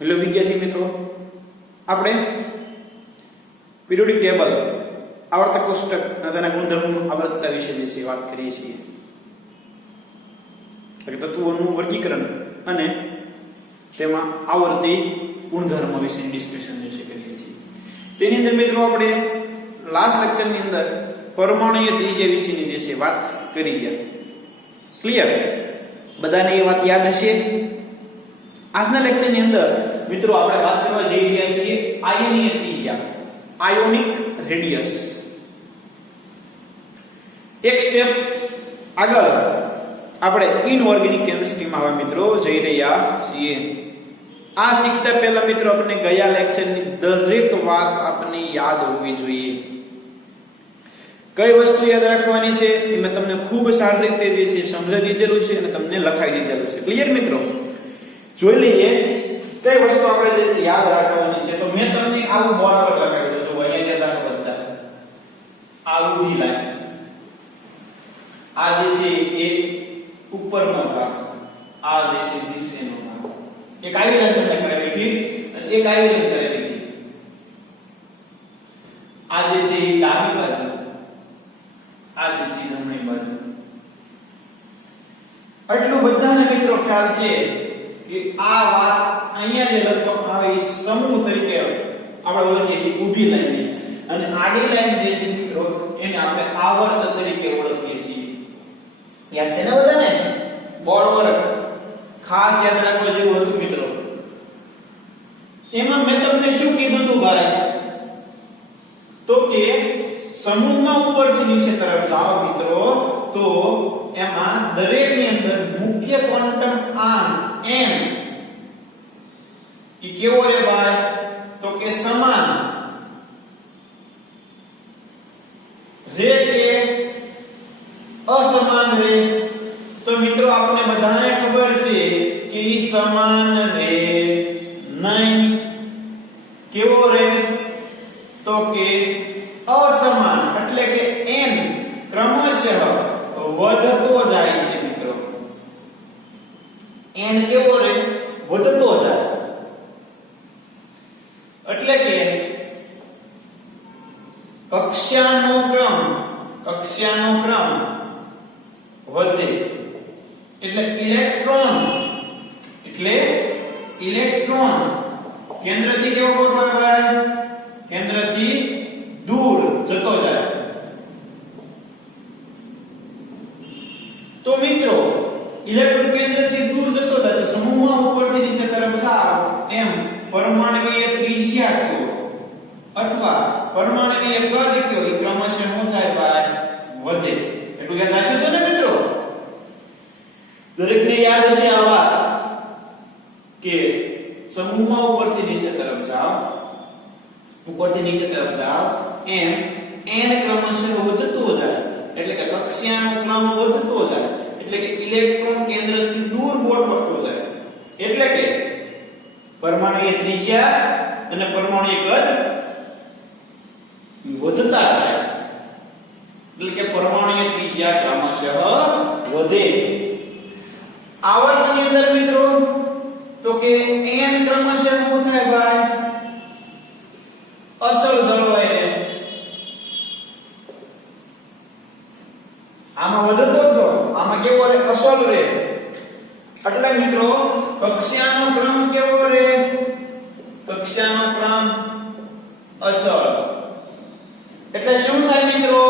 Hello વિદ્યાર્થી મિત્રો, આપણે પીરિયોડિક ટેબલ આવર્તક કોષ્ટક અને તેના ગુણધર્મો આવર્તતા વિશે જે છે વાત કરીએ છીએ. એટલે તત્વોનું વર્ગીકરણ અને તેમાં આવર્તી ગુણધર્મો વિશેની ડિસ્કશન જે છે કરીએ છીએ. તેની અંદર મિત્રો આપણે લાસ્ટ લેક્ચરની અંદર પરમાણુય ત્રિજ્યા વિશેની જે છે વાત કરી ગયા. ક્લિયર? બધાને એ વાત યાદ હશે? આજના લેક્ચરની અંદર મિત્રો આપણે વાત કરવા જઈ રહ્યા છીએ આયનીય ત્રિજ્યા, આયોનિક રેડિયસ. એક સ્ટેપ આગળ આપણે ઇનઓર્ગેનિક કેમિસ્ટ્રીમાં હવે મિત્રો જઈ રહ્યા છીએ. આ શીખતા પહેલા મિત્રો આપણે ગયા લેક્ચરની દરેક વાત આપણે યાદ હોવી જોઈએ. કઈ વસ્તુ યાદ રાખવાની છે એ મેં તમને ખૂબ સારી રીતે જે છે સમજાવી દીધેલું છે અને તમને લખાઈ દીધેલું છે. ક્લિયર મિત્રો? જોઈ લઈએ કઈ વસ્તુ આપણે જે છે યાદ રાખવાની છે. તો મેં તમને આવું બોર્ડ પર લખાવ્યું છે. જો અહીંયા યાદ રાખો બધા. આ ઊભી લાઈન, આ જે છે એ ઉપરનો ભાગ, આ જે છે નીચેનો ભાગ. એક આવી લાઈન તમને કરાવી હતી અને એક આવી લાઈન કરાવી હતી. આ જે છે એ ડાબી બાજુ, આ જે છે જમણી બાજુ. એટલું બધાને મિત્રો ખ્યાલ છે કે આ વાત અહીંયા જે લખવામાં આવે એ સમૂહ તરીકે આપણે ઓળખીએ છીએ ઊભી લાઈન, અને આડી લાઈન જે છે મિત્રો એને આપણે આવર્ત તરીકે ઓળખીએ છીએ. યાદ છે ને બધાને? બોર્ડ વર્ક ખાસ યાદ રાખવા જેવું હતું મિત્રો. એમાં મેં તમને શું કીધું છું ભાઈ? તો કે સમૂહમાં ઉપરથી નીચે તરફ જાઓ મિત્રો તો એમાં દરેકની અંદર મુખ્ય ક્વોન્ટમ આંક n ઈ કેવો રે ભાઈ? તો કે સમાન રે કે અસમાન રે? તો મિત્રો આપણે બધાને ખબર છે કે ઈ સમાન રે નહીં. કેવો રે? તો કે અસમાન, એટલે કે n ક્રમશઃ વધતો જાય છે મિત્રો. n કેવો રે? વધતો જાય. એટલે કે કક્ષાનો ક્રમ વધે. એટલે ઇલેક્ટ્રોન કેન્દ્રથી કેવો ગોઠવાય? કેન્દ્રથી દૂર જતો જાય. તો મિત્રો ઇલેક્ટ્રોન કેન્દ્રથી દૂર જતો જાય તો સમૂહમાં ઉપરથી નીચે તરફ જાવ એમ પરમાણુય ત્રિજ્યા કયો અથવા પરમાણુય કદ કયો એ ક્રમશઃ શું થાય ભાઈ? વધે. એટલું યાદ રાખ્યું છે ને મિત્રો? દરેકને યાદ હશે આ વાત કે સમૂહમાં ઉપરથી નીચે તરફ જાવ એમ n ક્રમશઃ વધતો જાય. એટલે કે કક્ષાનો ક્રમ વધતો જાય. એટલે કે ઇલેક્ટ્રોન કેન્દ્રથી દૂર ગોઠવાતો જાય. એટલે કે પરમાણુય ત્રિજ્યા અને પરમાણુય કદ વધતા જાય. એટલે કે પરમાણુય ત્રિજ્યા ક્રમશઃ વધે. આવર્તની અંદર મિત્રો તો કે n ક્રમશઃ શું થાય ભાઈ? અચળ જળવાય રહે. આમાં વધતો તો આમાં કેવો રે? અચળ રે. એટલે મિત્રો કક્ષાનો ક્રમ કેવો રે? કક્ષાનો ક્રમ અચળ. એટલે શું થાય મિત્રો?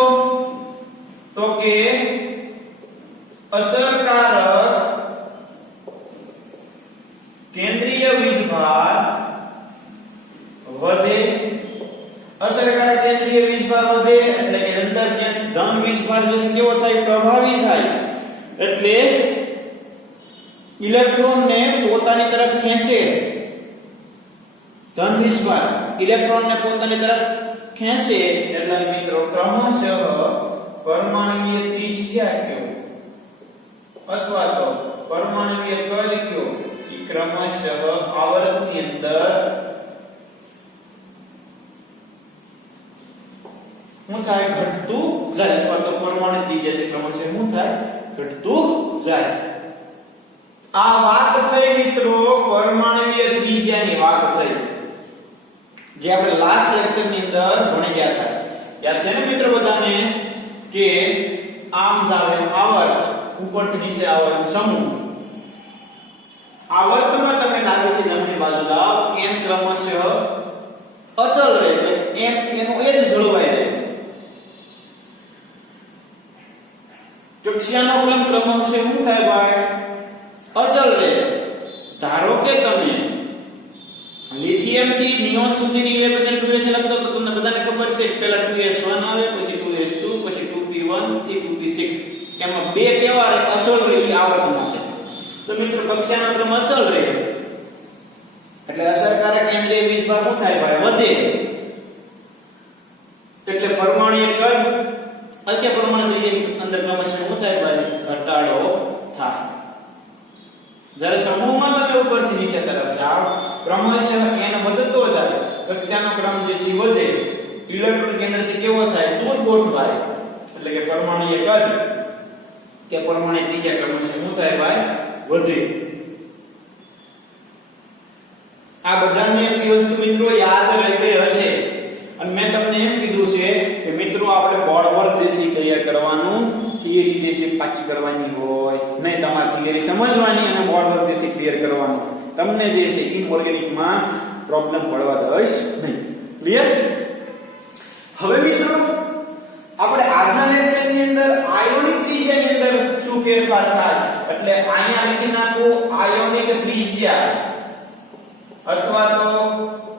તો કે અસરકારક કેન્દ્રીય વીજભાર વધે. અસરકારક કેન્દ્રીય વીજભાર વધે એટલે કે અંદર ધન વીજભાર જે કેવો થાય? પ્રભાવી થાય. એટલે ઇલેક્ટ્રોન ને પોતાની તરફ ખેંચે. ધન વીજભાર ઇલેક્ટ્રોન ને પોતાની તરફ ખેંચે એટલે મિત્રો ક્રમશઃ પરમાણુય ત્રિજ્યા કયો અથવા તો પરમાણુય કદ કયો એ ક્રમશઃ આવર્તની અંદર શું થાય? ઘટતું જાય. અથવા તો પરમાણુ ત્રિજ્યા છે ક્રમશઃ શું થાય? ઘટતું જાય. આ વાત થઈ મિત્રો પરમાણુય ત્રિજ્યા ત્રિજ્યાની વાત થઈ જે આપણે લાસ્ટ લેક્ચર ની અંદર ભણી ગયા હતા. યાદ છે ને મિત્રો બધાને કે આમ આવે આવર્ત, ઉપરથી નીચે આવે સમૂહ. આવર્તમાં તમને ડાબીથી જમણી બાજુ લાવ n ક્રમશઃ અચળ રહે એટલે n એનું એ જ જળવાય રહે. કક્ષાનો ક્રમ ક્રમશઃ શું થાય ભાઈ? અચળ રહે. ધારો કે તમે લિથિયમ થી નિયોન સુધીની ઇલેક્ટ્રોન ડ્યુરેશન લખતો તો તમને બધાને ખબર છે કે પહેલા 2s1 આવે, પછી 2s2, પછી 2p1 થી 2p6. એમાં બે કેવા રહે? અચળ રહે આવર્ત માટે. તો મિત્રો કક્ષાનો ક્રમ અચળ રહે એટલે અસરકારક કેન્દ્રીય વીજભાર શું થાય ભાઈ? વધે. એટલે પરમાણ્વીય કદ અલ્પ પરમાણુ ત્રિજ્યાની અંદર ક્રમશઃ શું થાય ભાઈ? ઘટાડો થાય. જ્યારે સમૂહમાં તમે ઉપરથી નીચે તરફ જાઓ ક્રમશઃ n વધતો જાય, કક્ષાનો ક્રમ જે છે વધે, ઇલેક્ટ્રોન કેન્દ્રથી કેવો થાય? દૂર ગોઠવાય. એટલે કે પરમાણ્વીય કદ કે પરમાણુ ત્રિજ્યા ક્રમશઃ શું થાય ભાઈ? વધે. આ બધાને એટલી વસ્તુ મિત્રો યાદ રહી ગઈ હશે. અને મેં તમને એમ કીધું છે કે મિત્રો આપણે બોર્ડ વર્ક જે છે ક્લિયર કરવાનું, થિયરી જે છે પાકી કરવાની હોય નહીં. તમારે થિયરી સમજવાની અને બોર્ડ વર્ક જે છે ક્લિયર કરવાનું. તમને જે છે ઇનઓર્ગેનિક માં પ્રોબ્લેમ પડવા દઈશ નહીં. ક્લિયર? હવે મિત્રો આપણે આજના લેક્ચર ની અંદર આયોનિક ત્રિજ્યાની અંદર શું ફેરફાર થાય એટલે અહીંયા લખી નાખો આયોનિક ત્રિજ્યા અથવા તો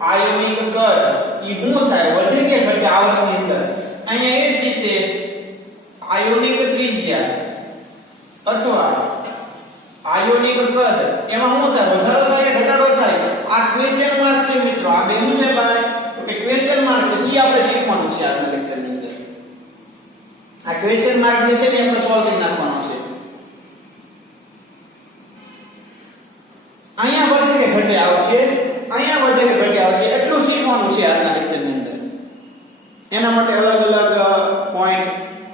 આયોનિક કદ ઈ શું થાય? વધે કે ઘટે આવર્તની અંદર? અહીંયા એ જ રીતે આયોનિક ત્રિજ્યા અથવા આયોનિક કદ એમાં શું થાય? વધારો થાય કે ઘટાડો થાય? આ ક્વેશ્ચન માર્ક છે મિત્રો. આ બે શું છે ભાઈ? તો કે ક્વેશ્ચન માર્ક છે. ઈ આપણે શીખવાનું છે આજના લેક્ચર ની અંદર. આ ક્વેશ્ચન માર્ક જે છે ને આપણે સોલ્વ કરી નાખવાનો છે. અહીંયા વધે કે ઘટે આવશે, અહીંયા વધે કે ઘટે આવશે એટલું શીખવાનું છે આજના લેક્ચર ની અંદર. એના માટે અલગ અલગ પોઈન્ટ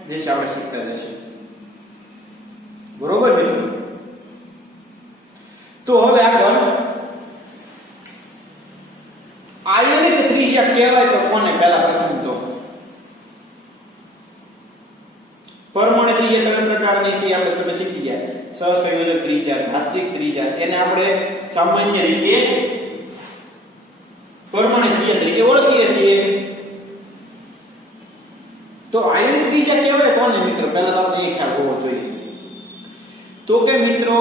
જે છે આપણે શીખતા રહેશે. બરોબર મિત્રો? તો હવે આગળ આયોનિક ત્રિજ્યા કહેવાય તો કોને? પહેલા પ્રથમ તો પરમાણુ ત્રિજ્યા ત્રણ પ્રકારની છે આપણે તમે શીખી ગયા. સહસંયોજક ત્રિજ્યા, ધાત્વિક ત્રિજ્યા. એને આપણે સામાન્ય રીતે પરમાણુ ત્રિજ્યા તરીકે ઓળખીએ છીએ. તો આયોનિક ત્રિજ્યા કહેવાય કોને મિત્રો? પહેલા તો આપણે એ ખ્યાલ હોવો જોઈએ. તો કે મિત્રો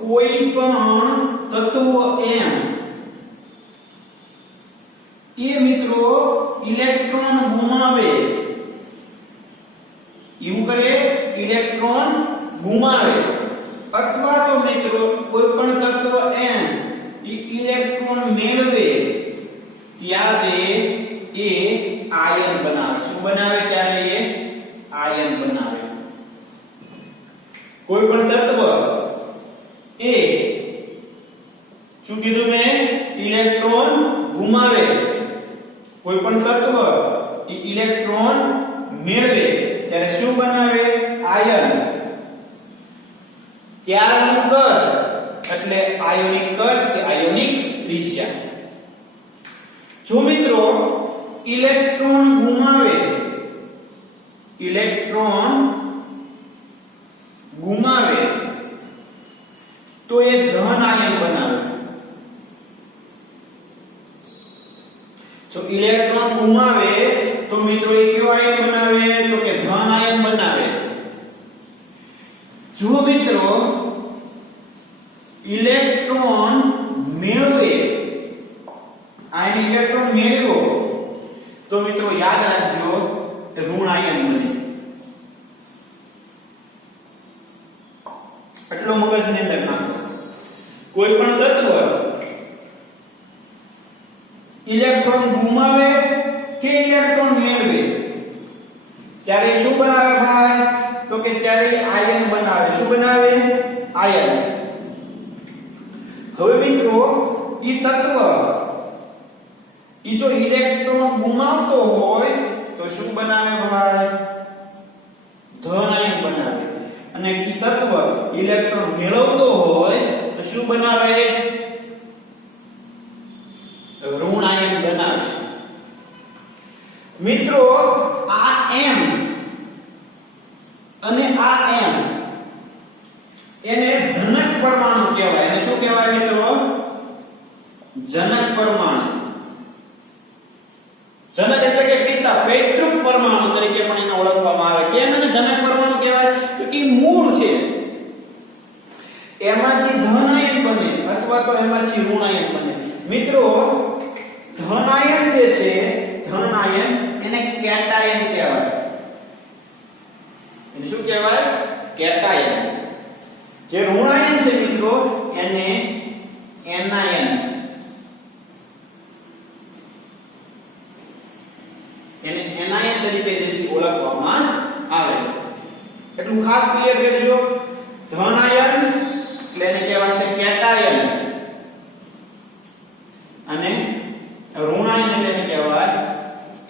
કોઈ પણ તત્વ m એ મિત્રો ઇલેક્ટ્રોન ગુમાવે, એવું કરે ઇલેક્ટ્રોન ગુમાવે, અથવા તો મિત્રો કોઈ પણ તત્વ m ઇલેક્ટ્રોન મેળવે ત્યારે એ આયન બનાવે. શું બનાવે? ત્યારે એ આયન બનાવે. કોઈ પણ તત્વ એ શું કીધું મેં? ઇલેક્ટ્રોન ગુમાવે. કોઈ પણ તત્વ ઇલેક્ટ્રોન મેળવે ત્યારે શું બનાવે? આયન. ત્યારનું કદ એટલે આયોનિક કદ કે આયોનિક ત્રિજ્યા. જો મિત્રો ઇલેક્ટ્રોન ગુમાવે તો એ ધન આયન બનાવે. જો ઇલેક્ટ્રોન ગુમાવે તો મિત્રો એ કયો આયન બનાવે? તો કે ધન આયન બનાવે. જો મિત્રો ઇલેક્ટ્રોન મેળવે, આયન ઇલેક્ટ્રોન મેળવ્યો તો મિત્રો યાદ રાખજો ઋણ આયન બને. એટલો મગજની અંદર નાખો. કોઈ પણ તત્વ ઇલેક્ટ્રોન ગુમાવે કે ઇલેક્ટ્રોન મેળવે ત્યારે શું બનાવે ભાઈ? તો કે ત્યારે આયન બનાવે. શું બનાવે? આયન. હવે મિત્રો ઈ તત્વ ઈ જો ઇલેક્ટ્રોન ગુમાવતો હોય તો શું બનાવે ભાઈ? ધન આયન બનાવે. અને ઈ તત્વ ઇલેક્ટ્રોન મેળવતો હોય તો શું બનાવે? ઋણ આયન બનાવે. મિત્રો આ M અને આ M એને જનક પરમાણુ કહેવાય. એને શું કહેવાય મિત્રો? જનક પરમાણુ. જનક એટલે કે પિતા, પૈતૃક પરમાણુ તરીકે પણ એને ઓળખવામાં આવે. કેમ એને જનક પરમાણુ કહેવાય? તો કે મૂળ છે, એમાંથી ધન આયન બને અથવા તો એમાંથી ઋણ આયન બને. મિત્રો ધન આયન જે છે, ધન આયન એને કેટાયન કહેવાય. એને શું કહેવાય? કેટાયન. જે ઋણ આયન છે મિત્રો એને એનાયન. એને એનાયન તરીકે જે છે ઓળખવામાં આવે. એટલું ખાસ ક્લિયર કરજો. ધન આયન એટલે એને કહેવાય છે કેટાયન અને ઋણ આયન એટલે એને કહેવાય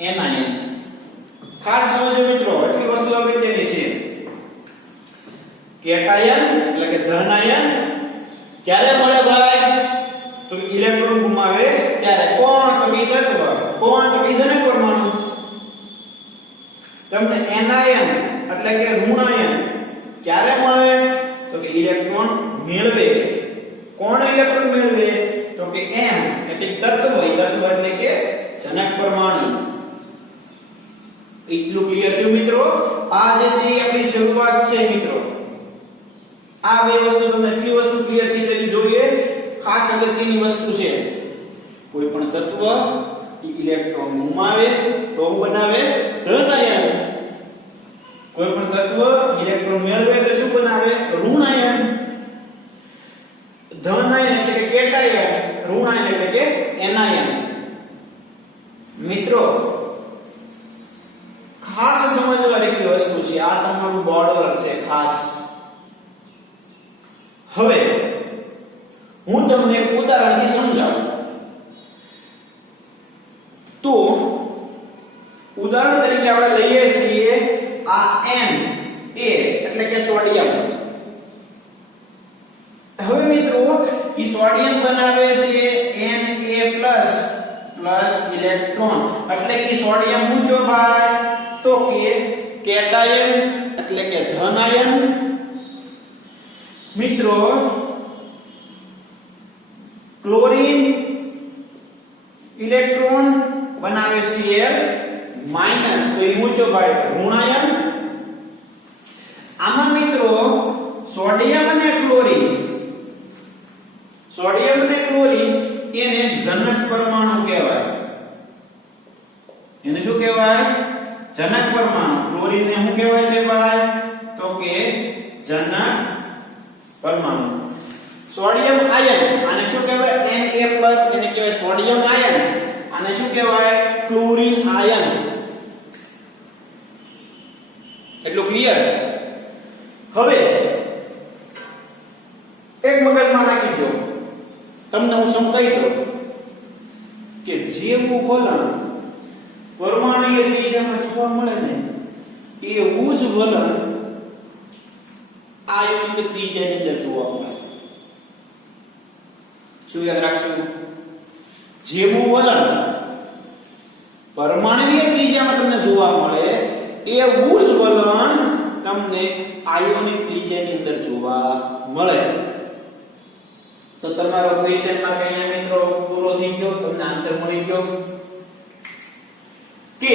એનાયન. ખાસ સમજો મિત્રો, એટલી વસ્તુ અગત્યની છે. કેટાયન એટલે કે ધન આયન ક્યારે મળે ભાઈ? તો ઇલેક્ટ્રોન ગુમાવે ત્યારે. કોણ? તો કે તત્વ. કોણ? તો કે જનક પરમાણુ. તમને એનાયન એટલે કે ઋણ આયન ક્યારે મળે? તો કે ઇલેક્ટ્રોન મેળવે. કોણ ઇલેક્ટ્રોન મેળવે? તો કે M એટલે તત્વ. તત્વ એટલે કે જનક પરમાણુ. એટલું ક્લિયર થયું મિત્રો? આ જે છે એ આપણી શરૂઆત છે મિત્રો. આ બે વસ્તુ તમને એટલી વસ્તુ ક્લિયર થઈ જવી જોઈએ. ખાસ અગત્યની વસ્તુ છે. કોઈ પણ તત્વ ઇલેક્ટ્રોન ગુમાવે તો બનાવે ધન આયન. કોઈ પણ તત્વ ઇલેક્ટ્રોન મેળવે તો શું બનાવે? ઋણ આયન. ધન આયન એટલે કે કેટાયન, ઋણ આયન એટલે કે એનાયન. મિત્રો ખાસ સમજવા જેવી વસ્તુ છે. આ તમારું બોર્ડ વર્ક છે ખાસ. હવે હું તમને એક ઉદાહરણથી સમજાવું. તો ઉદાહરણ તરીકે આપણે લઈએ છીએ આ Na એટલે કે સોડિયમ. હવે મિત્રો ઈ સોડિયમ બનાવે છે Na++ ઇલેક્ટ્રોન. એટલે કે સોડિયમ ઊંચો ભાઈ તો કે કેટાયન એટલે કે ધન આયન. મિત્રો ક્લોરીન ઇલેક્ટ્રોન બનાવે Cl- તો એ ઊંચો ભાઈ ઋણ આયન. આમાં મિત્રો સોડિયમ અને ક્લોરીન એને જનક પરમાણુ કહેવાય. એને શું કહેવાય? જનક પરમાણુ. ક્લોરીન ને શું કહેવાય છે ભાઈ? તો કે જનક પરમાણુ. સોડિયમ આયન આને શું કહેવાય? Na+, એને કહેવાય સોડિયમ આયન. આને શું કહેવાય? Chlorine ion. એટલું ક્લિયર? હવે એક મગજમાં નાખી દો, તમને હું સમજાવી દઉં કે જેવું વલણ પરમાણુય ત્રિજ્યામાં જોવા મળે ને એવું જ વલણ આયનિક ત્રિજ્યાની અંદર જોવા મળે. શું યાદ રાખશું? જેવું વલણ પરમાણુય ત્રિજ્યામાં તમને જોવા મળે એવું જ વલણ તમને આયોનિક ત્રિજ્યાની અંદર જોવા મળે. તો તમારો ક્વેશ્ચન માર્ક અહીંયા મિત્રો પૂરો થઈ ગયો. તમને આન્સર મળી ગયો કે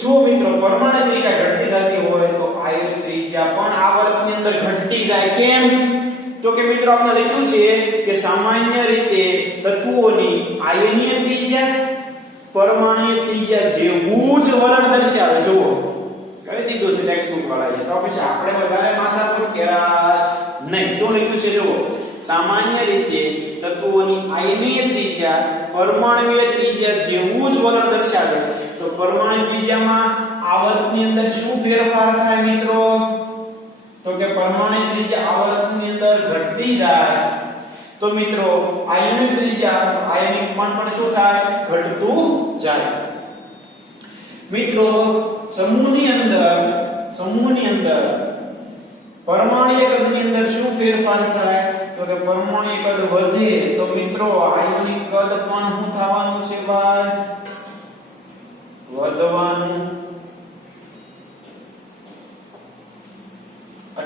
જો મિત્રો પરમાણુ ત્રિજ્યા ઘટતી જતી હોય તો આયોનિક ત્રિજ્યા પણ આવર્તની અંદર ઘટતી જાય. કેમ? તો કે મિત્રો આપણે લખ્યું છે કે સામાન્ય રીતે તત્વોની આયનીય ત્રિજ્યા પરમાણુય ત્રિજ્યા જેવું જ વલણ દર્શાવે. જુઓ કરી દીધું છે ટેક્સ્ટબુક વાળાએ, તો પછી આપણે વધારે માથાકૂટ કર્યા નહીં. તો લખ્યું છે જુઓ સામાન્ય રીતે તત્વોની આયનીય ત્રિજ્યા પરમાણુય ત્રિજ્યા જેવું જ વલણ દર્શાવે. તો પરમાણુ ત્રિજ્યામાં આવર્તની અંદર શું ફેરફાર થાય મિત્રો? તો કે પરમાણુ ત્રિજ્યા આવર્તની અંદર ઘટતી જાય. તો મિત્રો આયનિક ત્રિજ્યા આયનિક પણ શું થાય? ઘટતું જાય. મિત્રો સમૂહની અંદર પરમાણુ કદની અંદર શું ફેરફાર થાય? તો કે પરમાણુ કદ વધે તો મિત્રો આયનિક કદ પણ શું થવાનું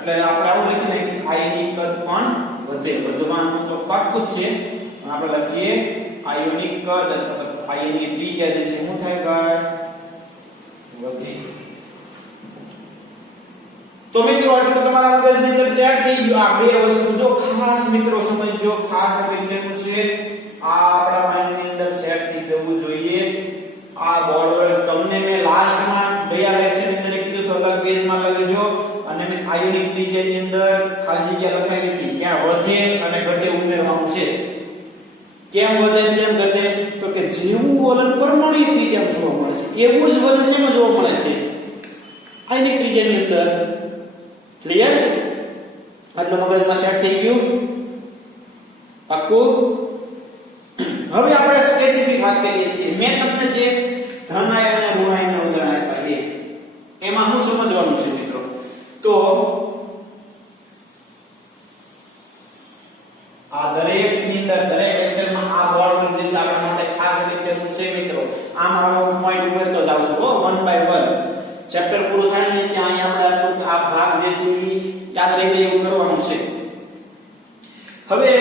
એટલે આપણે આવું લખી નાખીએ આયનિક કદ પણ વધે. વધવાનું તો પાક્કું જ છે. આપણે લખીએ આયોનિક કદ અથવા તો આયનની ત્રિજ્યા જે છે શું થાય ગાય વધે. તો મિત્રો આટલું તમારા મગજની અંદર સેટ થઈ ગયું. આ બે વસ્તુ જો ખાસ મિત્રો સમજજો, ખાસ આપણે કેવું છે આ આપણા માઇન્ડની અંદર સેટ થઈ જવું જોઈએ. આ બોર્ડ પર તમને મેં લાસ્ટમાં ગયા લેક્ચરની અંદર કીધું તો અલગ પેજમાં લખજો અને મેં આયોનિક ત્રિજ્યાની અંદર ખાલી જગ્યા લખાવી હતી ક્યાં વધે અને ઘટે ઉમેરવાનું છે. કેમ વધે કેમ ઘટે તો કે જેવું વલણ પરમાણુ ત્રિજ્યામાં જોવા મળે છે એવું જ વલણ શેમાં જોવા મળે છે આયોનિક ત્રિજ્યાની અંદર. ક્લિયર? આટલું મગજમાં સેટ થઈ ગયું? પાક્કું? હવે આપણે સ્પેસિફિક વાત કરીએ છીએ. મેં તમને જે ધન આયન અને ઋણ આયનના ઉદાહરણ આપ્યા છે એમાં શું સમજવાનું છે મિત્રો? તો આ દરેક ની અંદર દરેક લેક્ચરમાં આ બોર્ડ પર જે આપણા માટે ખાસ રીતે છે મિત્રો. આમાં હું પોઈન્ટ ઉપર તો જાઉં છું 1 by 1. ચેપ્ટર પૂરું થાય ને ત્યાં આપણે આ ભાગ જે છે યાદ રહી જાય એવું કરવાનું છે. હવે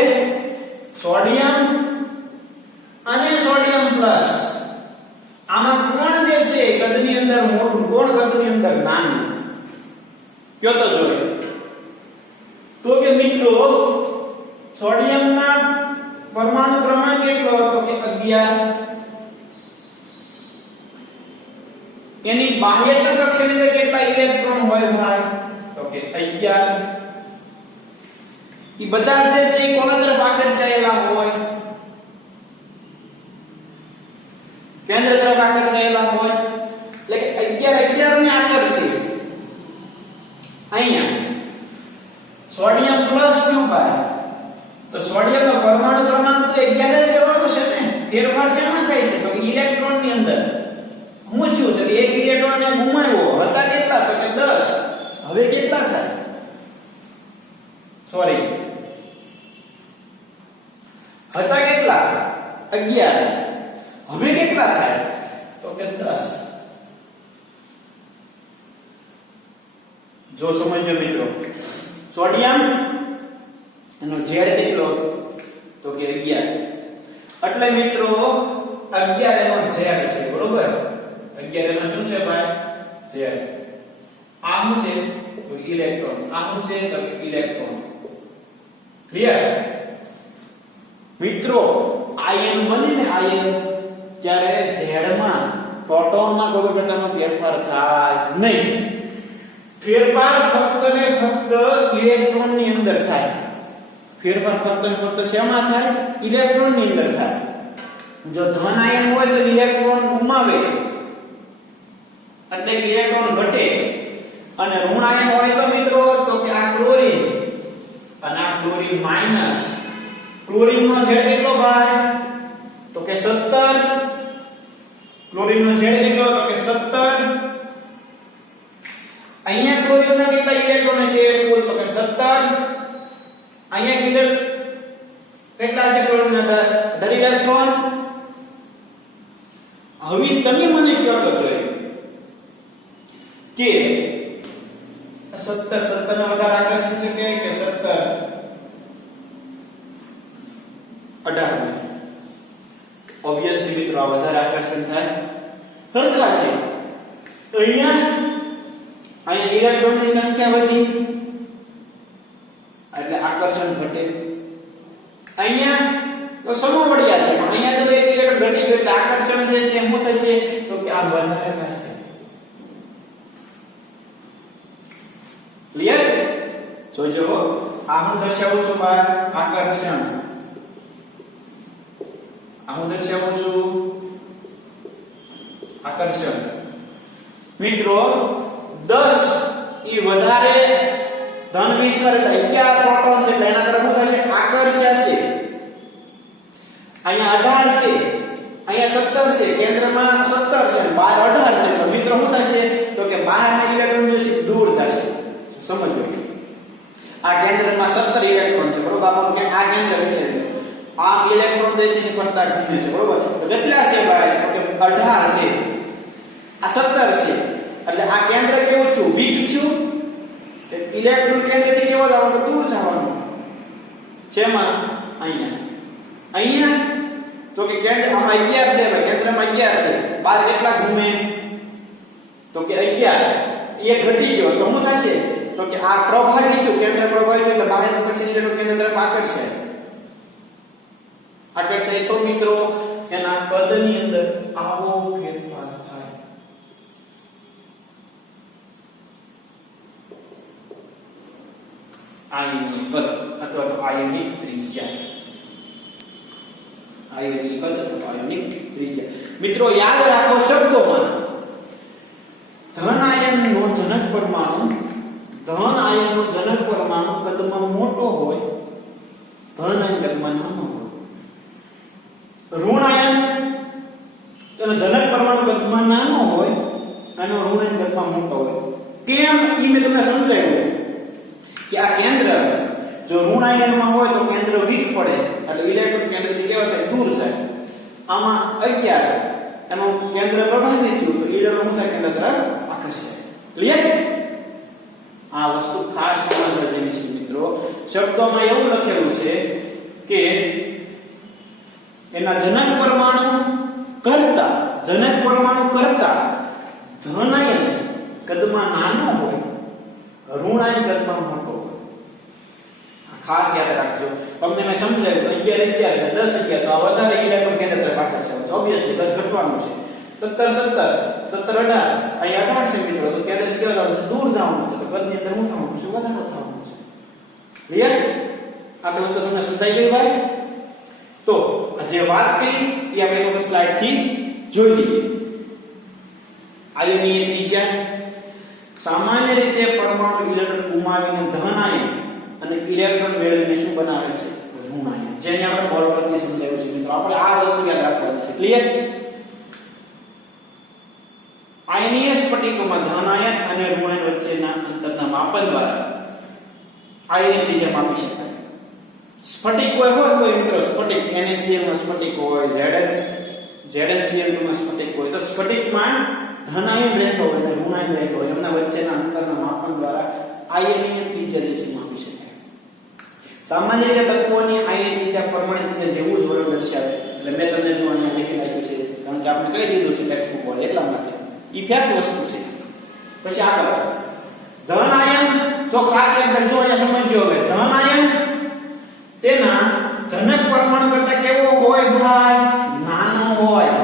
સોડિયમ અને સોડિયમ પ્લસ આમાં કોણ જે છે કદની અંદર મોટું કોણ કદની અંદર નાનું કયો તો જોઈએ. તો કે મિત્રો સોડિયમના પરમાણુ ક્રમાંક કેટલો હતો કે 11. એની બાહ્યતર કક્ષાની અંદર કેટલા ઇલેક્ટ્રોન હોય ભાઈ તો કે 11. ઈ બધા જે છે એ કોના તરફ આકર્ષાયેલા હોય? કેન્દ્ર તરફ આકર્ષાયેલા હોય. એટલે કે 11 ને આકર્ષે. અહીંયા સોડિયમ પ્લસ ક્યુ ભાઈ તો સોડિયમનો પરમાણુ ક્રમાંક તો 11 જ રહેવાનો છે ને. ફેરફાર શેમાં થાય છે તો કે ઇલેક્ટ્રોન ની અંદર. હું છું તો એક ઇલેક્ટ્રોન ને ગુમાવ્યો હતા કેટલા તો કે 10. હવે કેટલા થાય? સોરી હતા કેટલા 11. હવે કેટલા થાય તો કે 10. જો સમજો મિત્રો સોડિયમ એનો ઝેડ કેટલો તો કે 11. એટલે મિત્રો 11 એનો ઝેડ છે બરોબર. 11 એમાં શું છે ભાઈ ઝેડ. આ શું છે તો ઇલેક્ટ્રોન. આ શું છે તો ઇલેક્ટ્રોન. ક્લિયર? મિત્રો આયન બને ને આયન ત્યારે ઝેડમાં પ્રોટોનમાં કોઈ પ્રકારનો ફેરફાર થાય નહીં. ફેરફાર ફક્ત ને ફક્ત ઇલેક્ટ્રોન ની અંદર થાય. ફેરફાર ફક્ત ને ફક્ત શેમાં થાય? ઇલેક્ટ્રોન ની અંદર થાય. જો ધન આયન હોય તો ઇલેક્ટ્રોન ગુમાવે એટલે ઇલેક્ટ્રોન ઘટે. અને ઋણ આયન હોય તો મિત્રો તો કે આ ક્લોરીન અને આ ક્લોરીન માઈનસ. ક્લોરીન નો ઝેડ કેટલો ભાઈ તો કે 17. ક્લોરીન નો ઝેડ કેટલો તો કે 17. અહીંયા ક્લોરીન ના કેટલા ઇલેક્ટ્રોન છે કુલ તો કે 17. અહીંયા કેટલા છે ક્લોરીન ના દર ઇલેક્ટ્રોન? હવે તમે મને કહો તો જોઈએ કે 17 ને વધારે આકર્ષી શકે કે 17 18? ઓબ્વિયસલી મિત્રો આ વધારે આકર્ષણ થાય. સરખા છે તો અહીંયા ઇલેક્ટ્રોનની સંખ્યા વધી એટલે આકર્ષણ ઘટે. અહીંયા તો સમોવડિયા છે પણ અહીંયા જો એક ઇલેક્ટ્રોન ઘટી ગયો એટલે આકર્ષણ જે છે શું થશે તો કે આ વધારે થશે. ક્લિયર? જોજો આ હું દર્શાવું છું બાર આકર્ષણ. આ હું દર્શાવું છું આકર્ષણ. મિત્રો 10 ઈ વધારે ધન વિસ્તર એટલે 11 પ્રોટોન છે એટલે એના તરફ શું થશે આકર્ષાશે. અહીંયા 18 છે અહીંયા 17 છે કેન્દ્રમાં 17 છે બહાર 18 છે તો મિત્રો શું થશે તો કે બહારના ઇલેક્ટ્રોન જે છે દૂર થશે. સમજો આ કેન્દ્રમાં 17 ઇલેક્ટ્રોન છે બરોબર. આપણે કે આ કેન્દ્ર છે આ ઇલેક્ટ્રોન જે છે એની ફરતા ઘૂમે છે બરોબર. તો કેટલા છે ભાઈ તો કે 18 છે. આ 17 છે એટલે આ કેન્દ્ર કેવું છું વીક છું ઇલેક્ટ્રોન કેન્દ્રથી કેવો જવાનો? દૂર જવાનો. જેમાં અહીંયા તો કે કેન્દ્ર આમાં 11 છે, એટલે કેન્દ્રમાં 11 છે. બહાર કેટલા ઘૂમે? તો કે 11. એ ઘટી ગયો તો શું થશે? તો કે આ પ્રભાવી થયું, કેન્દ્ર પ્રભાવી થયું એટલે બહારનો પછી ઇલેક્ટ્રોન કેન્દ્ર તરફ આકર્ષે. તો મિત્રો એના કદની અંદર આવો ફેરફાર થાય. આયનની કદ અથવા તો આયનિક ત્રિજ્યા. આયનિક કદ અથવા આયનિક ત્રિજ્યા. મિત્રો યાદ રાખો શબ્દોમાં ધન આયનનો જનક પરમાણુ કદમાં મોટો હોય, ધન આયન કદમાં નાનો હોય. ઋણ આયન તેનો જનક પરમાણુ કદમાં નાનો હોય અને ઋણ આયન કદમાં મોટો હોય. કેમ ઈ મેં તમને સમજાવ્યું કે આ કેન્દ્ર જો ઋણ આયનમાં હોય તો કેન્દ્ર વીક પડે એટલે ઇલેક્ટ્રોન કેન્દ્રથી કેવા થાય? દૂર જાય. આમાં 11 એનું કેન્દ્ર પ્રભાવિત થયું તો ઇલેક્ટ્રોન શું થાય? કેન્દ્ર તરફ આકર્ષે. ક્લિયર? આ વસ્તુ ખાસ સમજવા જેવી છે મિત્રો. શબ્દોમાં એવું લખેલું છે કે એના જનક પરમાણુ કરતા ધન આયન કદમાં નાનો હોય, ઋણ આયન કદમાં મોટો હોય. ખાસ યાદ રાખજો. તમને મેં સમજાવ્યું 11 10 11 તો આ વધારે ઇલેક્ટ્રોન કેન્દ્ર તરફ આકર્ષે. ઓબ્વિયસલી કદ ઘટવાનું છે. 17 18 અહીં 18 છે મિત્રો, તો કેન્દ્રથી કેવા જવાનું છે? દૂર જવાનું છે. તો કદની અંદર શું થવાનું છે? વધારો થવાનો છે. ક્લિયર? આ વસ્તુ તમને સમજાઈ ગઈ ભાઈ? તો જે વાત કરી એ આપણે એક સ્લાઇડ થી જોઈ લઈએ. આયનીય ત્રિજ્યા સામાન્ય રીતે પરમાણુ ઇલેક્ટ્રોન ગુમાવીને ધન આયન અને ઇલેક્ટ્રોન મેળવીને શું બનાવે છે? ઋણ આયન. જેને આપણે બોલ પરથી સમજાવ્યું છે મિત્રો. આપણે આ વસ્તુ યાદ રાખવાની છે. ક્લિયર? આયનીય સ્ફટિકોમાં ધન આયન અને ઋણ આયન વચ્ચેના અંતરના માપન દ્વારા આયનીય ત્રિજ્યા માપી શકાય. સ્ફટિક હોય કોઈ મિત્રો, સ્ફટિક NaCl માં સ્ફટિક હોય, ZnCl માં સ્ફટિક હોય, તો સ્ફટિકમાં ધન આયન રહેતો હોય અને ઋણ આયન રહેતો હોય, એમના વચ્ચેના અંતરના માપન દ્વારા આયનીય ત્રિજ્યા જે માપી શકાય. સામાન્ય રીતે તત્વોની આયનીય ત્રિજ્યા પરમાણુ ત્રિજ્યા જેવું જ હોય દર્શાવે. એટલે મેં તમને જો અહીંયા લખી નાખ્યું છે, કારણ કે આપણે કહી દીધું છે ટેક્સ્ટ બુક વાળા, એટલા માટે ઇફેક્ટ વસ્તુ છે. પછી આગળ ધન આયન તો ખાસ યાદ રાખજો. અહીંયા સમજજો. હવે ધન આયન તેના જનક પરમાણુ કરતા કેવો હોય ભાઈ? નાનો હોય.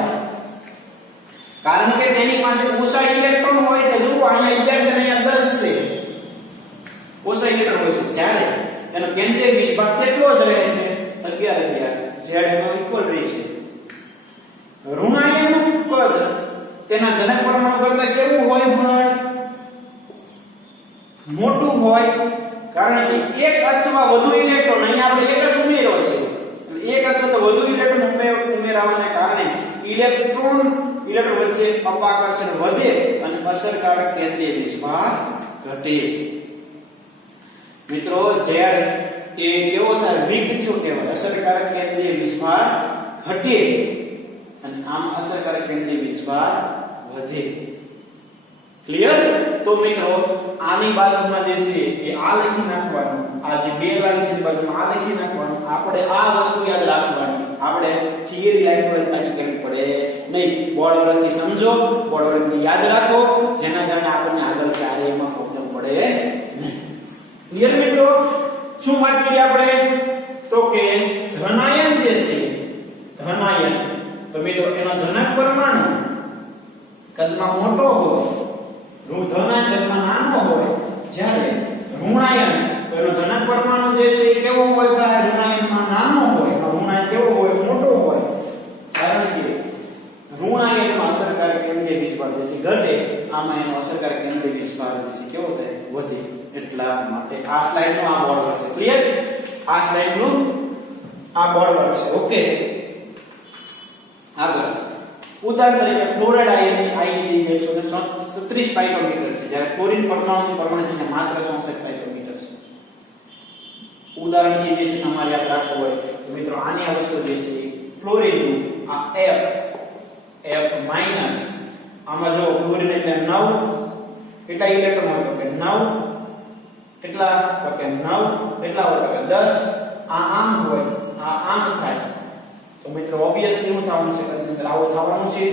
કારણ કે તેની પાસે ઓછા ઇલેક્ટ્રોન હોય છે. જો અહીંયા 11 છે, અહીંયા 10 છે. ઓછા ઇલેક્ટ્રોન હોય છે. જ્યારે એનો કેન્દ્રીય વિસ્ભાગ કેટલો જ રહે છે? 11 Z એનો ઇક્વલ રહે છે. ઋણ આયનનું કદ તેના જનક પરમાણુ કરતા કેવું હોય ભાઈ? મોટું હોય. કારણ કે એક અથવા વધુ ઇલેક્ટ્રોન અહીંયા આપણે એક જ ઉમેર્યો છે. એક અથવા તો વધુ ઇલેક્ટ્રોન ઉમેરાવાને કારણે ઇલેક્ટ્રોન વચ્ચે અપાકર્ષણ વધે અને અસરકારક કેન્દ્રીય વિસ્ભાર ઘટે. મિત્રો Z એ કેવો થાય? વીક થયો કહેવાય. અસરકારક કેન્દ્રીય વિસ્ભાર ઘટે અને આમ અસરકારક કેન્દ્રીય વિસ્ભાર વધે. ક્લિયર? તો મિત્રો આની બાજુમાં જે છે એ આ લખી નાખવાનું. આ જે બે લાઈન છે બાજુમાં આ લખી નાખવાનું. આપણે આ વસ્તુ યાદ રાખવાની. આપણે થિયરી લાઈન પર તાકી કરવી પડે નહીં. બોર્ડ પરથી સમજો, બોર્ડ પરથી યાદ રાખો, જેના કારણે આપણને આગળ ક્યારે એમાં પ્રોબ્લેમ પડે નહીં. ક્લિયર મિત્રો? શું વાત કરી આપણે? તો કે ધન આયન જે છે, ધન આયન તો મિત્રો એનો જનક પરમાણુ કદમાં મોટો હોય, ધન આયન કદમાં નાનો હોય. જ્યારે ઋણ આયન તો એનો જનક પરમાણુ જે છે એ કેવો હોય ભાઈ? ઋણ આયનમાં નાનો હોય. ઋણ આયન કેવો હોય? મોટો હોય. કારણ કે ઋણ આયનમાં અસરકારક કેન્દ્રીય વિસ્ભાર જે છે ઘટે, આમાં એનો અસરકારક કેન્દ્રીય વિસ્ભાર જે છે કેવો થાય? વધે. એટલા માટે આ સ્લાઇડનો આ બોર્ડ વર્ક છે. ક્લિયર? આ સ્લાઇડનું આ બોર્ડ વર્ક છે. ઓકે. આગળ ઉદાહરણ તરીકે ફ્લોરાઇડ આયનની આયનીય ત્રિજ્યા 136 પાઇકોમીટર છે, જ્યારે ક્લોરીન પરમાણુની પરમાણુ ત્રિજ્યા માત્ર 66 પાઇકોમીટર છે. ઉદાહરણ જે છે તમારે યાદ રાખવું હોય તો મિત્રો આની આ વસ્તુ જે છે ફ્લોરીનનું આ F માઈનસ આમાં જો ફ્લોરીન એટલે 9 કેટલા ઇલેક્ટ્રોન હોય તો કે 9 કેટલા તો કે 9 કેટલા હોય તો કે 10 આ આમ હોય આ આમ થાય તો મિત્રો ઓબવિયસલી શું થવાનું છે કદી અંદર આવું થવાનું છે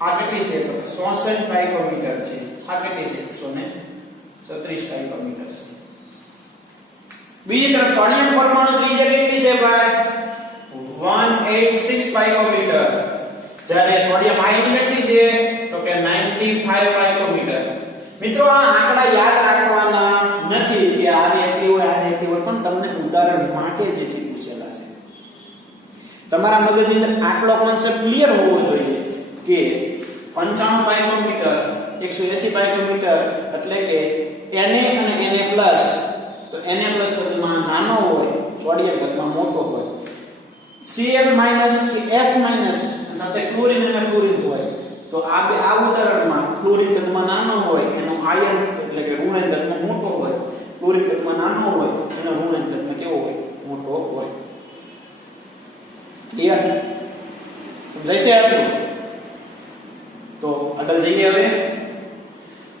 આ કેટલી છે તો 64 પાઇકોમીટર છે આ કેટલી છે 136 પાઇકોમીટર છે બીજી તરફ સોડિયમ પરમાણુ ત્રિજ્યા કેટલી છે ભાઈ 186 પાઇકોમીટર જ્યારે સોડિયમ આયન કેટલી છે તો કે 95 પાઇકોમીટર મિત્રો આ આંકડા યાદ રાખવાના નથી કે આને એટલી હોય આને એટલી હોય પણ તમને ઉદાહરણ માટે જ પૂછેલા છે તમારા મગજની અંદર આટલો કોન્સેપ્ટ ક્લિયર હોવો જોઈએ કે 95 પાઇકોમીટર 180 પાઇકોમીટર એટલે કે Na અને Na+ તો Na+ કદમાં નાનો હોય સોડિયમ કદમાં મોટો હોય Cl- કે F- સાથે ક્લોરીન અને ક્લોરીન હોય તો આ ઉદાહરણમાં ક્લોરીન કદમાં નાનો હોય એનો આયન એટલે કે ઋણ કદમાં મોટો હોય ક્લોરીન કદમાં નાનો હોય એનો ઋણ કદમાં કેવો હોય મોટો હોય ક્લિયર સમજાય છે આટલું તો આગળ જઈએ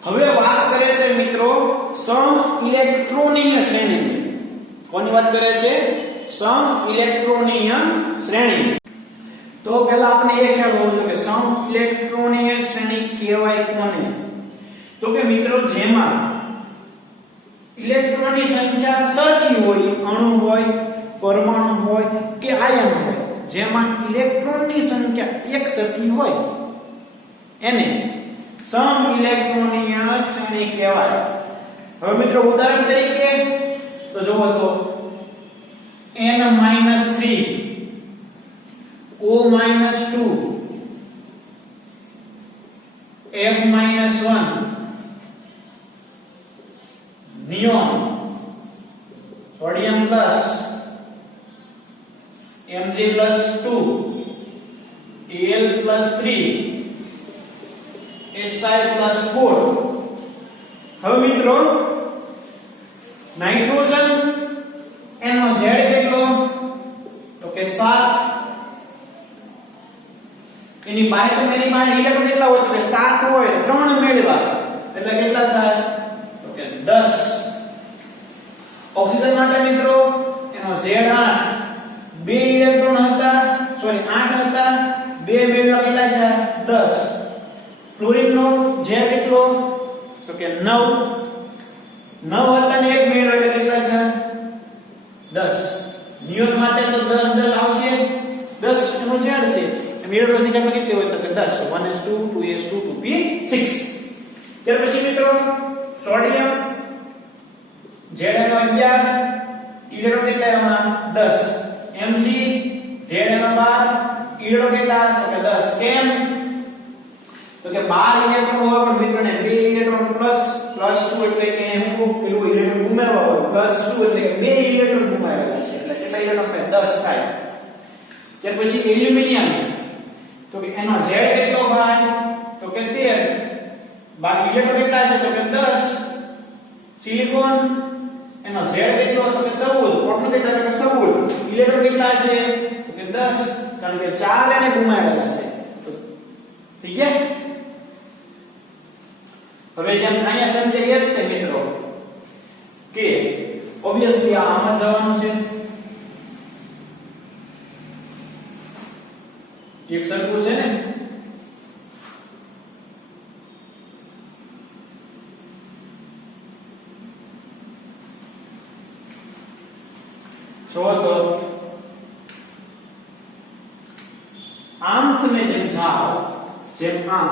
હવે વાત કરે છે મિત્રો સમ ઇલેક્ટ્રોનીય શ્રેણીની કોની વાત કરે છે સમ ઇલેક્ટ્રોનીય શ્રેણી તો પહેલા આપણે એ ખ્યાલ હોવો જોઈએ કે સમ ઇલેક્ટ્રોનીય શ્રેણી કહેવાય કોને તો કે મિત્રો જેમાં ઇલેક્ટ્રોનની સંખ્યા સરખી હોય અણુ હોય પરમાણુ હોય કે આયન હોય જેમાં ઇલેક્ટ્રોનની સંખ્યા એક સરખી હોય એને સમ ઇલેક્ટ્રોનીય શ્રેણી કહેવાય હવે મિત્રો ઉદાહરણ તરીકે તો જોવો તો n-3 O-2 F-1 neon sodium plus Mg+2 Al+3 Si+4 હવે મિત્રો નાઇટ્રોજન એનો Z કેટલો તો કે 7 એની પાસે તો મેરી પાસે ઇલેક્ટ્રોન કેટલા હોય તો કે 7 હોય 3 મેળવા એટલે કેટલા થાય તો કે 10 ઓક્સિજન માટે મિત્રો એનો Z8 2 ઇલેક્ટ્રોન હતા સોરી 8 હતા 2 મેળવા કેટલા થયા 10 ક્લોરીન નો Z કેટલો તો કે 9 હતા ને 1 મેળવા એટલે કેટલા થયા 10 નિયોન માટે તો 10 આવશે 10 એનો Z છે મેળવવાની સંખ્યા કેટલી હોય તો કે 10 1s2 2s2 2p6 ત્યાર પછી મિત્રો સોડિયમ Z એનો 11 ઇલેક્ટ્રોન કેટલા એમાં 10 Mg Z એનો 12 ઇલેક્ટ્રોન કેટલા તો કે 10 કેમ તો કે 12 ઇલેક્ટ્રોન હોય પણ મિત્રોને 2 ઇલેક્ટ્રોન પ્લસ 2 એટલે કે હું પેલું ઇલેક્ટ્રોન ગુમાવ્યા હોય +2 એટલે કે 2 ઇલેક્ટ્રોન ગુમાવેલા છે એટલે કેટલા ઇલેક્ટ્રોન થાય 10 થાય ત્યાર પછી એલ્યુમિનિયમ તો કે એનો Z કેટલો ભાઈ તો કે 13 બાકી ઇલેક્ટ્રોન કેટલા છે તો કે 10 સિલિકોન એનો Z કેટલો તો કે 14 પ્રોટોન કેટલા તો કે 16 ઇલેક્ટ્રોન કેટલા છે તો કે 10 કારણ કે 4 એને ગુમાવેલા છે ઠીક છે હવે જેમ અહીંયા સમજાય એ રીતે મિત્રો કે ઓબવિયસલી આમ જ જવાનું છે એક સરખું છે ને જો તો આમ તમે જેમ જાઓ જેમ આમ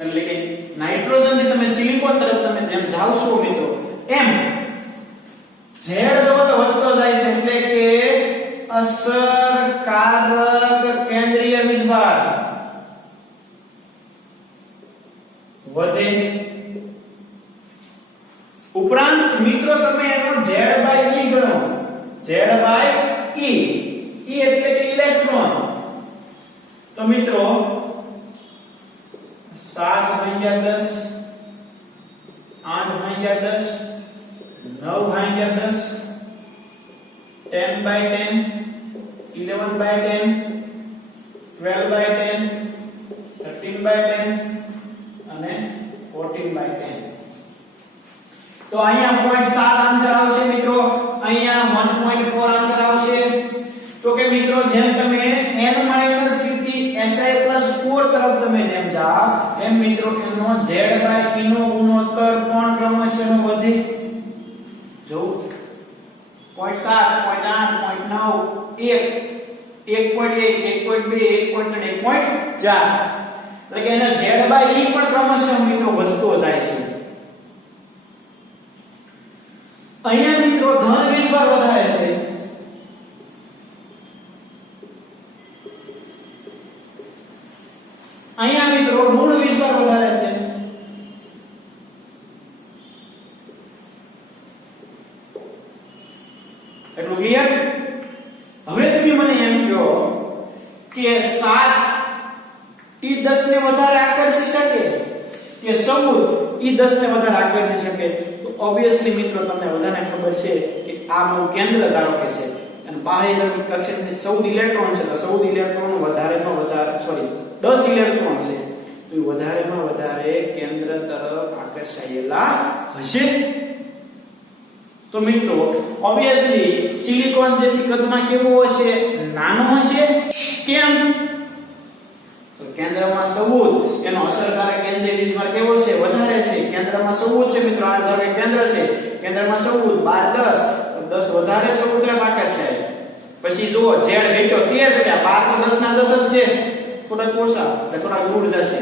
એટલે કે નાઇટ્રોજન થી તમે સિલિકોન તરફ તમે જેમ જાવશો મિત્રો એમ Z જો તો વધતો જાય છે એટલે કે અસરકારક કેન્દ્રીય વીજભાર વધે ઉપરાંત મિત્રો તમે એનો Z/E ગણો Z/E એટલે કે ઇલેક્ટ્રોન તો મિત્રો 7/10 8/10 9/10 10/10 11/10 12/10 13/10 અને અને 14/10. તો અહીંયા 0.7 આન્સર આવશે મિત્રો, અહીંયા 1.4 આન્સર આવશે. તો કે મિત્રો જેમ તમે n - 3 થી Si+4 તરફ તમે જેમ જાઓ એમ મિત્રો એનો z/e નો ગુણોત્તર પણ ક્રમશઃ વધે. જો 0.7 0.8 0.9 1 1.1 1.2 1.3 1.4 એટલે કે એનો z/e પણ ક્રમશઃ મિત્રો વધતો જાય છે. અહીંયા મિત્રો ધન વિસ્વાર વધારે છે, અહીંયા મિત્રો ઋણ વિસ્વાર વધારે છે. એટલું ક્લિયર? હવે તમે મને એમ કહો કે 7 ઈ 10 ને વધારે આકર્ષી શકે કે 14 ઈ 10 ને વધારે આકર્ષી શકે? તો ઓબ્વિયસલી મિત્રો તમને બધાને ખબર છે કે આ મારું કેન્દ્ર ધારો કે છે અને બાહ્ય કક્ષકની 14 ઇલેક્ટ્રોન છે, તો 14 ઇલેક્ટ્રોન વધારેમાં વધારે 10 ઇલેક્ટ્રોન છે, તો એ વધારેમાં વધારે કેન્દ્ર તરફ આકર્ષાયેલા હશે. તો મિત્રો ઓબ્વિયસલી સિલિકોન જે કદમાં કેવો હશે? નાનો હશે. કેમ? તો કેન્દ્રમાં 14, એનો અસરકારક કેન્દ્રીય વિસ્ભાર કેવો છે? વધારે છે. કેન્દ્રમાં 14 છે મિત્રો, આ ધારો કે કેન્દ્ર છે, કેન્દ્રમાં 14 12 10 વધારે 14 તરફ આકર્ષાય. પછી જુઓ z વેચો 13 છે, 12 તો 10 ના 10 જ છે, થોડાક ઓછા એટલે થોડાક દૂર જશે.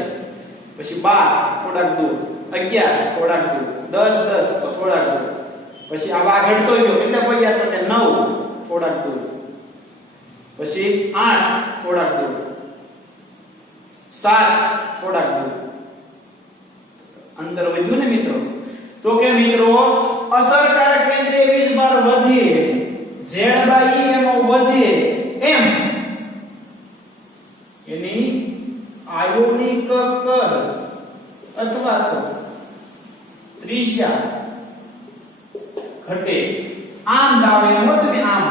પછી 12 થોડાક દૂર, 11 થોડાક દૂર, 10 10 તો થોડાક દૂર. પછી આ ઘટતો ગયો કેટલા પડ્યા? તો કે 9 થોડાક દૂર. પછી 8 થોડાક દૂર, 7 થોડાક દૂર. અંતર વધ્યું ને મિત્રો. તો કે મિત્રો અસરકારક કેન્દ્રીય વિસ્ભાર વધે, z/e એનો વધે એમ એની આયોનિક કદ અથવા તો ત્રિજ્યા ઘટે. આમ જાવ એમ હો તમે, આમ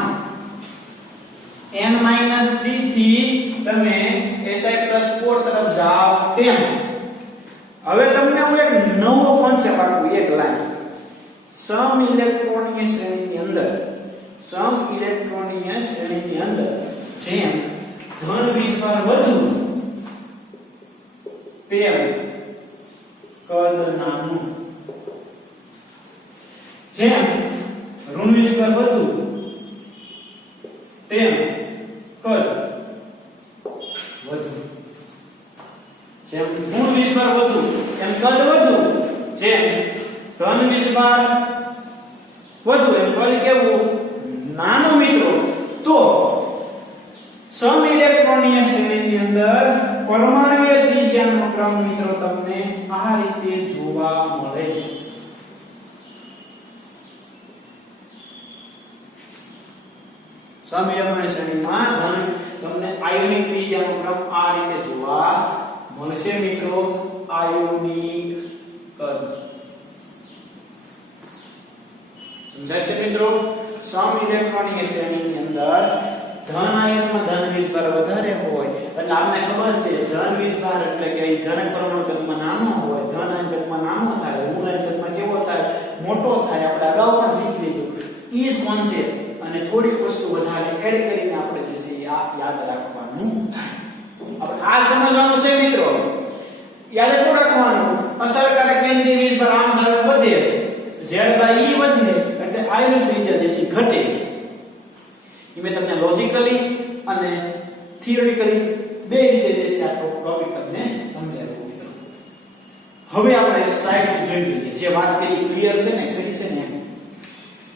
n-3 થી તમે Si+4 તરફ જાવ તેમ. હવે તમને હું એક નવો કોન્સેપ્ટ આપું, એક લાઈન. સમ ઇલેક્ટ્રોનીય શ્રેણીની અંદર જેમ ધન વિસ્ભાર વધુ તેમ કદ નાનું, જેમ ઋણ વિસ્ભાર વધુ તેમ કદ વધુ, જેમ ઋણ વિસ્ભાર વધુ એમ કદ વધુ, જેમ ધન વિસ્ભાર વધુ એમ કદ કેવું? નાનું મિત્રો. તો સમ ઇલેક્ટ્રોનીય શ્રેણીની અંદર પરમાણુય ત્રિજ્યાનો ક્રમ મિત્રો તમને આ રીતે જોવા મળે. સમ ઇલેક્ટ્રોનીય શ્રેણીમાં તમને આયોનિક ત્રિજ્યાનો ક્રમ આ રીતે જોવા મળશે મિત્રો. આયોનિક કદ સમજાય છે મિત્રો? સમ ઇલેક્ટ્રોનીય શ્રેણીની અંદર ધન આયનમાં ધન વિસ્ભાર વધારે હોય એટલે આપણને ખબર છે ધન વિસ્ભાર એટલે કે ધન પરમાણુ કદમાં નાનો હોય, ધન આયન કદમાં નાનો થાય, ઋણ આયન કદમાં કેવો થાય? મોટો થાય. આપણે અગાઉ પણ શીખી લીધું ઈ જ કોન્સેપ્ટ, અને થોડીક વસ્તુ વધારે એડ કરીને આપણે જે છે યાદ રાખવાનું થાય. આપણે આ સમજવાનું છે મિત્રો, યાદ એટલું રાખવાનું અસરકારક કેન્દ્રીય વિસ્ભાર આમ તરફ વધે, z/e વધે એટલે આયોનિક ત્રિજ્યા જે છે ઘટે. એ મેં તમને લોજિકલી અને થિયોરિટિકલી બે રીતે જે છે આ ટોપિક તમને સમજાવ્યો મિત્રો. હવે આપણે સ્લાઇડ જોઈ લઈએ. જે વાત કરી ક્લિયર છે ને, કરી છે ને?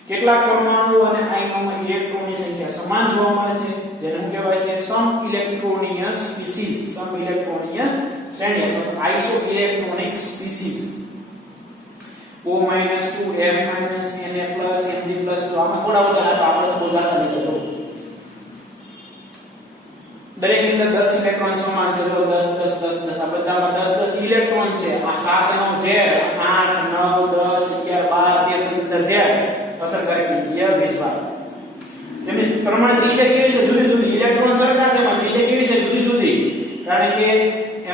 કેટલાક પરમાણુ અને આયનોમાં ઇલેક્ટ્રોનની સંખ્યા સમાન જોવા મળે છે, જેને શું કહેવાય છે? સમ ઇલેક્ટ્રોનીય સ્પીસીઝ, સમ ઇલેક્ટ્રોનીય શ્રેણી અથવા iso electronic species. O-2 F-Na Mg+, તો આમાં થોડા બધા આપણે તો જાતા લીધો. દરેક ની અંદર 10 ઇલેક્ટ્રોન સમાન છે, તો 10 10 10 10 આ બધામાં 10 10 ઇલેક્ટ્રોન છે. આ 7 નો Z, 8 9 10 11 12 13 Z અસરકારક કેન્દ્રીય વિસ્ભાર. તેની પ્રમાણ ત્રિજ્યા કેવી છે? જુદી જુદી. ઇલેક્ટ્રોન સરખા છે, પણ ત્રિજ્યા કેવી છે? જુદી જુદી. કારણ કે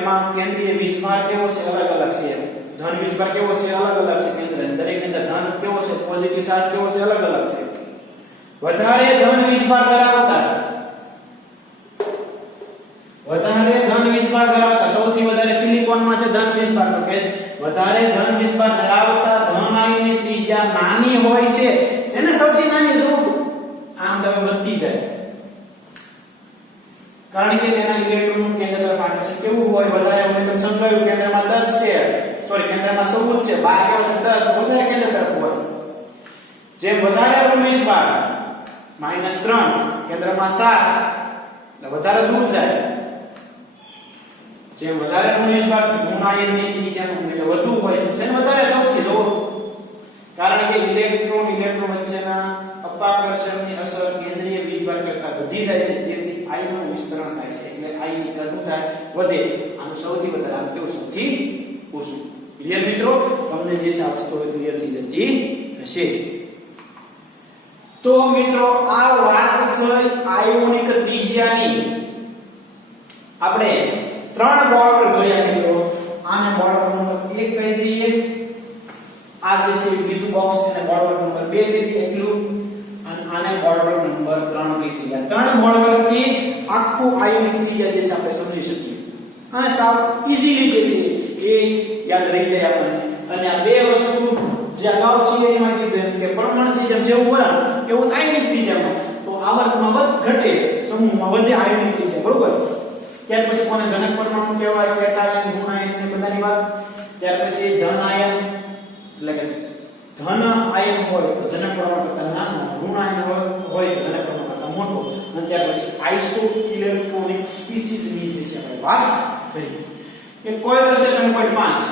એમાં કેન્દ્રીય વીજભાર કેવો છે અલગ અલગ છે, ધન વીજભાર કેવો છે અલગ અલગ છે, કેન્દ્ર દરેકની અંદર ધન કેવો છે પોઝિટિવ ચાર્જ કેવો છે અલગ અલગ છે. વધારે ધન વીજભાર ધરાવતા સૌથી વધારે સિલિકોનમાં છે ધન વીજભાર, તો કે વધારે ધન વીજભાર ધરાવતા ધન આયનની ત્રિજ્યા નાની હોય છે. જેને સૌથી નાની જો આમ તમે વધતી જાય, કારણ કે તેના ઇલેક્ટ્રોનનું કેન્દ્ર તરફ આકર્ષણ કેવું હોય, વધારે હોય તો સમજાયું કેન્દ્રમાં 10 છે, સોરી કેન્દ્રમાં 14 છે, બહાર કેવો છે 10, વધારે કેન્દ્ર તરફ હોય. જેમ વધારે ઋણ વીજભાર -3, કેન્દ્રમાં 7 એટલે વધારે દૂર જાય. જેમ વધારે ઋણ વીજભાર ધન આયનની ત્રિજ્યાનું મૂલ્ય વધુ હોય છે, જેને વધારે સૌથી જો, કારણ કે ઇલેક્ટ્રોન વચ્ચેના અપાકર્ષણની અસર કેન્દ્રીય વીજભાર કરતા વધી જાય છે, તેથી આયનનું વિસ્તરણ થાય છે, એટલે આયનની કદ થાય વધે. આનું સૌથી વધારે આમ કેવું સૌથી ઓછું. ક્લિયર મિત્રો? તમને જે આ વસ્તુ ક્લિયર થઈ જતી હશે. તો મિત્રો આ વાત થઈ આયોનિક ત્રિજ્યાની. આપણે 3 બોર્ડર જોયા મિત્રો. આને બોર્ડર નંબર 1 કહી દઈએ, આ જે છે બીજું બોક્સ એને બોર્ડર નંબર 2 કહી દઈએ એટલું, અને આને બોર્ડર નંબર 3 કહી દઈએ. 3 બોર્ડર થી આખું આયોનિક ત્રિજ્યા જે છે આપણે સમજી શકીએ, અને સાવ ઈઝીલી જે છે એ યાદ રહી જાય આપણને. અને આ બે વસ્તુ જે અગાઉ છે એમાં કીધું કે પરમાણુ ત્રિજ્યા જેવું હોય એવું આયોનિક ત્રિજ્યામાં તો આવર્તમાં ઘટે, સમૂહમાં વધે આયોનિક ત્રિજ્યા, બરોબર. ત્યાર પછી કોને જનક પરમાણુ કહેવાય, કેટાયન, ગુણાયન ને બધાની વાત. ત્યાર પછી ધન આયન એટલે કે ધન આયન હોય તો જનક પરમાણુ કરતા નાનો, ઋણ આયન હોય તો જનક પરમાણુ કરતા મોટો. અને ત્યાર પછી આઇસો ઇલેક્ટ્રોનિક સ્પીસીઝ ની જે છે આપણે વાત કરી. એ કોઈલો છે 3.5.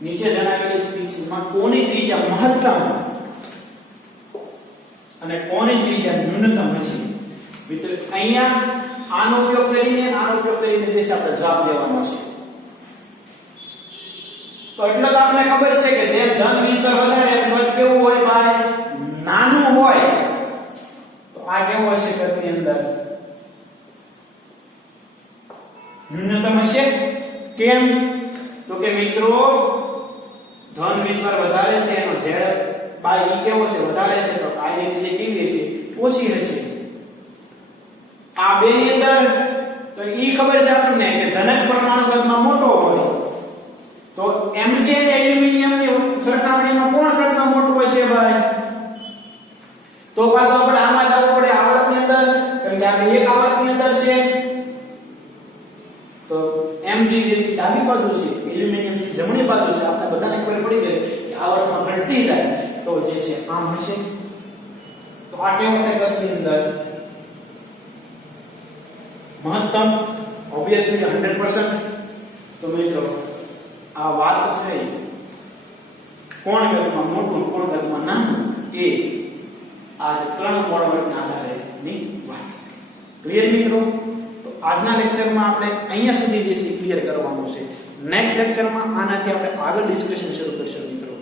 નીચે જણાવેલી સ્પીસીઝમાં કોની ત્રિજ્યા મહત્તમ અને કોની ત્રિજ્યા ન્યૂનતમ હશે? મિત્રો અહીંયા આનો ઉપયોગ કરીને જે છે આપણે જવાબ દેવાનો છે. તો એટલે તો આપણે ખબર છે કે જેમ ધન વીજભાર વધારે હોય કેવું હોય ભાઈ, નાનું હોય. તો આ કેવું હશે કદની અંદર? ન્યૂનતમ હશે. કેમ? તો કે મિત્રો ધન વીજભાર વધારે છે, એનો z બાય e કેવો છે વધારે છે, તો આ ની ત્રિજ્યા કેવી હશે? ઓછી હશે. આ બે ની અંદર તો ઈ ખબર છે આપણને કે જનક પરમાણુ કદમાં મોટો હોય તો Mg અને એલ્યુમિનિયમ ની સરખામણીમાં કોણ કદમાં મોટું હશે ભાઈ? તો પાછો આપણે આમાં જવું પડે આવર્તની અંદર, કારણ કે આપણે એક આવર્તની અંદર છે તો Mg જે છે ડાબી બાજુ છે, એલ્યુમિનિયમ જે જમણી બાજુ છે. આપણે બધાને ખબર પડી ગઈ કે આવર્તમાં ઘટતી જાય તો જે છે આમ હશે. તો આ કેવું થાય કદની અંદર? મહત્તમ, ઓબ્વિયસલી 100%. તો મિત્રો આ વાત થઈ કોણ કદમાં મોટું કોણ કદમાં નાનું, એ આ 3 બોર્ડરના આધારે ની વાત. ક્લિયર મિત્રો? તો આજના લેક્ચરમાં આપણે અહીંયા સુધી જે છે ક્લિયર કરવાનું છે. નેક્સ્ટ લેક્ચરમાં આનાથી આપણે આગળ ડિસ્કશન શરૂ કરશું મિત્રો.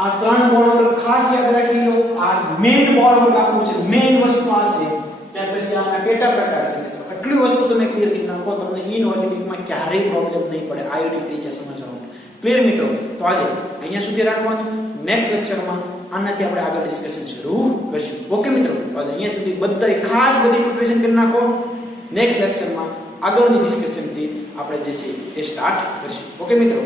આ 3 બોર્ડ ખાસ યાદ રાખી લો. આ મેઈન બોર્ડ આપણું છે, મેઈન વસ્તુ આ છે. ત્યાર પછી આના પેટા પ્રકાર છે. આટલી વસ્તુ તમે ક્લિયર કરી નાખો, તમને ઇનઓર્ગેનિકમાં ક્યારેય પ્રોબ્લેમ નહીં પડે આયોનિક ત્રિજ્યા સમજવામાં. ક્લિયર મિત્રો? તો આજે અહીંયા સુધી રાખવાનું. નેક્સ્ટ લેક્ચરમાં આનાથી આપણે આગળ ડિસ્કશન શરૂ કરીશું. ઓકે મિત્રો? તો આજે અહીંયા સુધી બધાય ખાસ બધી પ્રિપરેશન કરી નાખો. નેક્સ્ટ લેક્ચરમાં આગળની ડિસ્કશનથી આપણે જે છે એ સ્ટાર્ટ કરીશું. ઓકે મિત્રો?